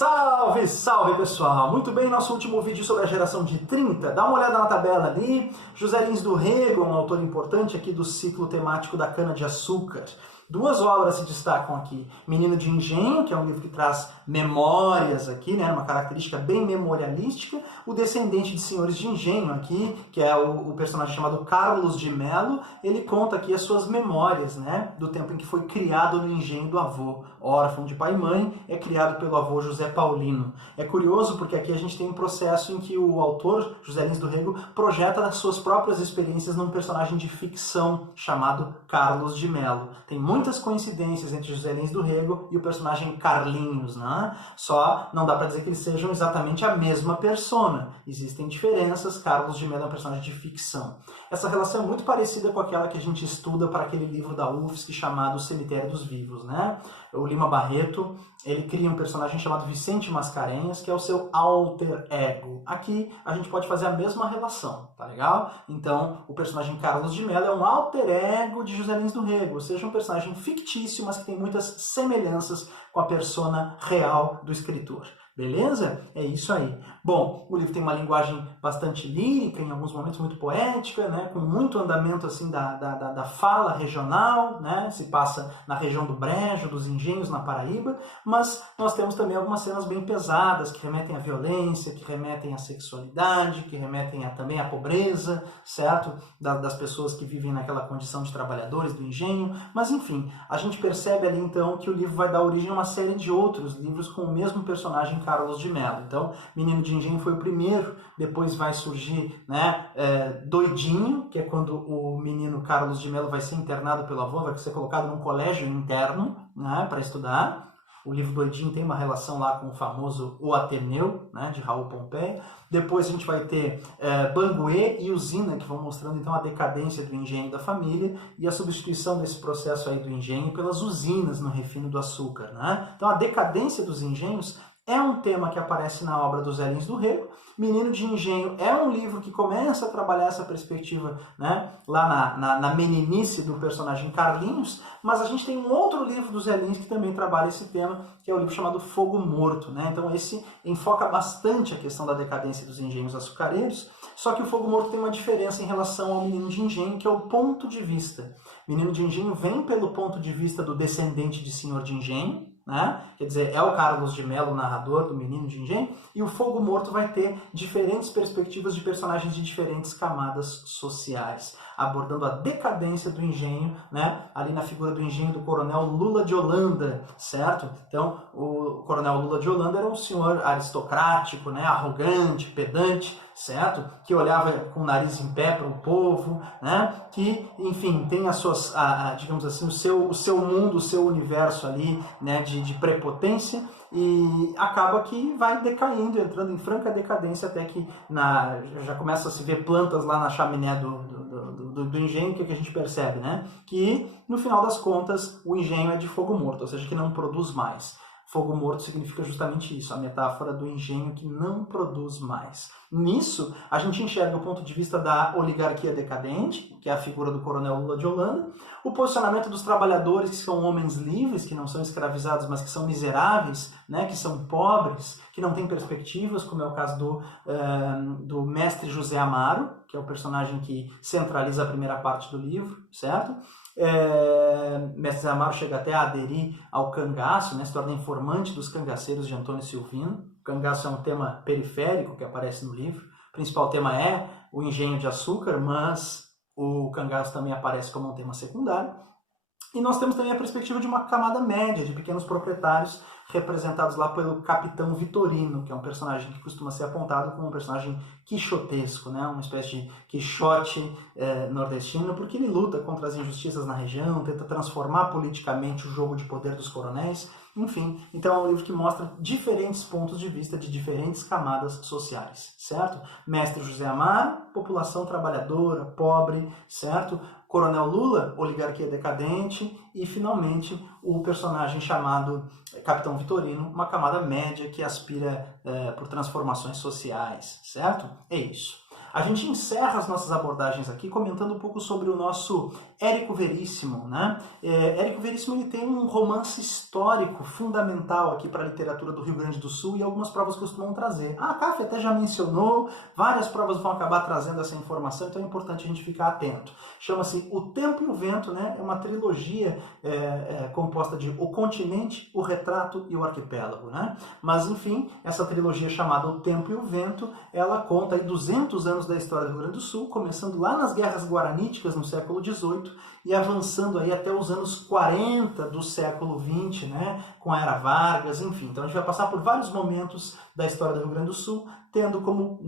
Salve, salve pessoal! Muito bem, nosso último vídeo sobre a geração de 30. Dá uma olhada na tabela ali. José Lins do Rego, um autor importante aqui do ciclo temático da cana-de-açúcar. Duas obras se destacam aqui. Menino de Engenho, que é um livro que traz memórias aqui, né, uma característica bem memorialística. O Descendente de Senhores de Engenho aqui, que é o personagem chamado Carlos de Melo, ele conta aqui as suas memórias, né, do tempo em que foi criado no engenho do avô. Órfão de pai e mãe, é criado pelo avô José Paulino. É curioso porque aqui a gente tem um processo em que o autor, José Lins do Rego, projeta as suas próprias experiências num personagem de ficção chamado Carlos de Melo. Tem muitas coincidências entre José Lins do Rego e o personagem Carlinhos, né? Só não dá para dizer que eles sejam exatamente a mesma persona. Existem diferenças, Carlos de Melo é um personagem de ficção. Essa relação é muito parecida com aquela que a gente estuda para aquele livro da UFSC chamado O Cemitério dos Vivos, né? O Lima Barreto, ele cria um personagem chamado Vicente Mascarenhas, que é o seu alter ego. Aqui a gente pode fazer a mesma relação, tá legal? Então, o personagem Carlos de Melo é um alter ego de José Lins do Rego, ou seja, um personagem fictício, mas que tem muitas semelhanças com a persona real do escritor. Beleza? É isso aí. Bom, o livro tem uma linguagem bastante lírica, em alguns momentos muito poética, né? Com muito andamento assim da fala regional, né? Se passa na região do Brejo, dos Engenhos, na Paraíba, mas nós temos também algumas cenas bem pesadas, que remetem à violência, que remetem à sexualidade, que remetem também à pobreza, certo? Das pessoas que vivem naquela condição de trabalhadores do engenho. Mas enfim, a gente percebe ali então que o livro vai dar origem a uma série de outros livros com o mesmo personagem, Carlos de Melo. Então, Menino de Engenho foi o primeiro, depois vai surgir, né, Doidinho, que é quando o menino Carlos de Melo vai ser internado pelo avô, vai ser colocado num colégio interno, né, para estudar. O livro Doidinho tem uma relação lá com o famoso O Ateneu, né, de Raul Pompeia. Depois a gente vai ter Banguê e Usina, que vão mostrando então a decadência do engenho da família e a substituição desse processo aí do engenho pelas usinas no refino do açúcar, né? Então a decadência dos engenhos é um tema que aparece na obra do Zé Lins do Rego. Menino de Engenho é um livro que começa a trabalhar essa perspectiva, né, lá na meninice do personagem Carlinhos, mas a gente tem um outro livro do Zé Lins que também trabalha esse tema, que é o livro chamado Fogo Morto, né? Então esse enfoca bastante a questão da decadência dos engenhos açucareiros, só que o Fogo Morto tem uma diferença em relação ao Menino de Engenho, que é o ponto de vista. Menino de Engenho vem pelo ponto de vista do descendente de senhor de engenho, né? Quer dizer, é o Carlos de Melo, o narrador do Menino de Engenho, e o Fogo Morto vai ter diferentes perspectivas de personagens de diferentes camadas sociais, abordando a decadência do engenho, né? Ali na figura do engenho do Coronel Lula de Holanda, certo? Então, o Coronel Lula de Holanda era um senhor aristocrático, né? Arrogante, pedante, certo? Que olhava com o nariz em pé para o povo, né? Que, enfim, tem as suas, digamos assim, o seu mundo, o seu universo ali, né? De prepotência, e acaba que vai decaindo, entrando em franca decadência, até que já começa a se ver plantas lá na chaminé do engenho. Que a gente percebe, né? Que, no final das contas, o engenho é de fogo morto, ou seja, que não produz mais. Fogo morto significa justamente isso, a metáfora do engenho que não produz mais. Nisso, a gente enxerga o ponto de vista da oligarquia decadente, que é a figura do Coronel Lula de Holanda, o posicionamento dos trabalhadores, que são homens livres, que não são escravizados, mas que são miseráveis, né, que são pobres, que não têm perspectivas, como é o caso do mestre José Amaro, que é o personagem que centraliza a primeira parte do livro, certo? Mestre Amaro chega até a aderir ao cangaço, né, se torna informante dos cangaceiros de Antônio Silvino. O cangaço é um tema periférico que aparece no livro. O principal tema é o engenho de açúcar, mas o cangaço também aparece como um tema secundário. E nós temos também a perspectiva de uma camada média, de pequenos proprietários, representados lá pelo Capitão Vitorino, que é um personagem que costuma ser apontado como um personagem quixotesco, né? Uma espécie de Quixote nordestino, porque ele luta contra as injustiças na região, tenta transformar politicamente o jogo de poder dos coronéis, enfim. Então é um livro que mostra diferentes pontos de vista de diferentes camadas sociais, certo? Mestre José Amaro, população trabalhadora, pobre, certo? Coronel Lula, oligarquia decadente, e finalmente o personagem chamado Capitão Vitorino, uma camada média que aspira por transformações sociais, certo? É isso. A gente encerra as nossas abordagens aqui comentando um pouco sobre o nosso Érico Veríssimo, né? Érico Veríssimo ele tem um romance histórico fundamental aqui para a literatura do Rio Grande do Sul e algumas provas costumam trazer. A CAF até já mencionou, várias provas vão acabar trazendo essa informação, então é importante a gente ficar atento. Chama-se O Tempo e o Vento, né? É uma trilogia composta de O Continente, O Retrato e O Arquipélago, né? Mas, enfim, essa trilogia chamada O Tempo e o Vento, ela conta aí 200 anos da história do Rio Grande do Sul, começando lá nas Guerras Guaraníticas no século XVIII e avançando aí até os anos 40 do século XX, né? Com a Era Vargas, enfim. Então a gente vai passar por vários momentos da história do Rio Grande do Sul, tendo como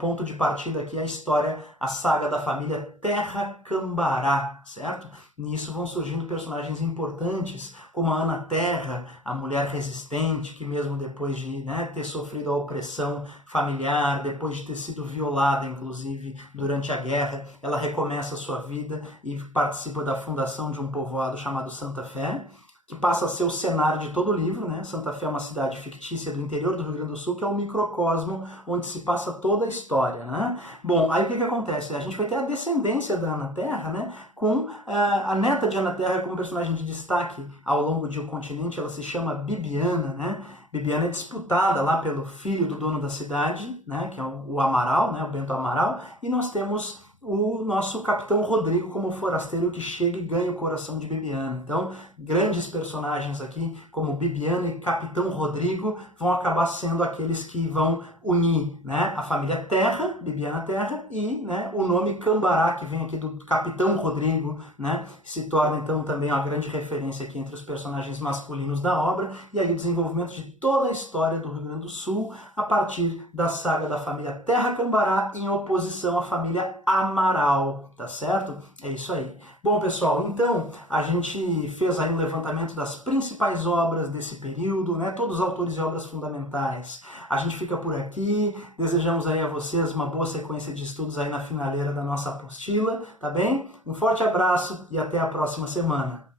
ponto de partida aqui a história, a saga da família Terra Cambará, certo? Nisso vão surgindo personagens importantes, como a Ana Terra, a mulher resistente, que mesmo depois de ter sofrido a opressão familiar, depois de ter sido violada, inclusive, durante a guerra, ela recomeça a sua vida e participa da fundação de um povoado chamado Santa Fé, que passa a ser o cenário de todo o livro, né? Santa Fé é uma cidade fictícia do interior do Rio Grande do Sul, que é um microcosmo onde se passa toda a história, né? Bom, aí o que acontece? A gente vai ter a descendência da Ana Terra, né? Com a neta de Ana Terra como personagem de destaque ao longo de O Continente, ela se chama Bibiana, né? Bibiana é disputada lá pelo filho do dono da cidade, né? Que é o Amaral, né? O Bento Amaral, e nós temos o nosso Capitão Rodrigo como forasteiro que chega e ganha o coração de Bibiana. Então, grandes personagens aqui, como Bibiana e Capitão Rodrigo, vão acabar sendo aqueles que vão unir, né, a família Terra, Bibiana Terra, e o nome Cambará, que vem aqui do Capitão Rodrigo, né, se torna então também uma grande referência aqui entre os personagens masculinos da obra, e aí o desenvolvimento de toda a história do Rio Grande do Sul a partir da saga da família Terra Cambará em oposição à família Amaral, tá certo? É isso aí. Bom, pessoal, então a gente fez aí um levantamento das principais obras desse período, né? Todos os autores e obras fundamentais. A gente fica por aqui, desejamos aí a vocês uma boa sequência de estudos aí na finaleira da nossa apostila, tá bem? Um forte abraço e até a próxima semana.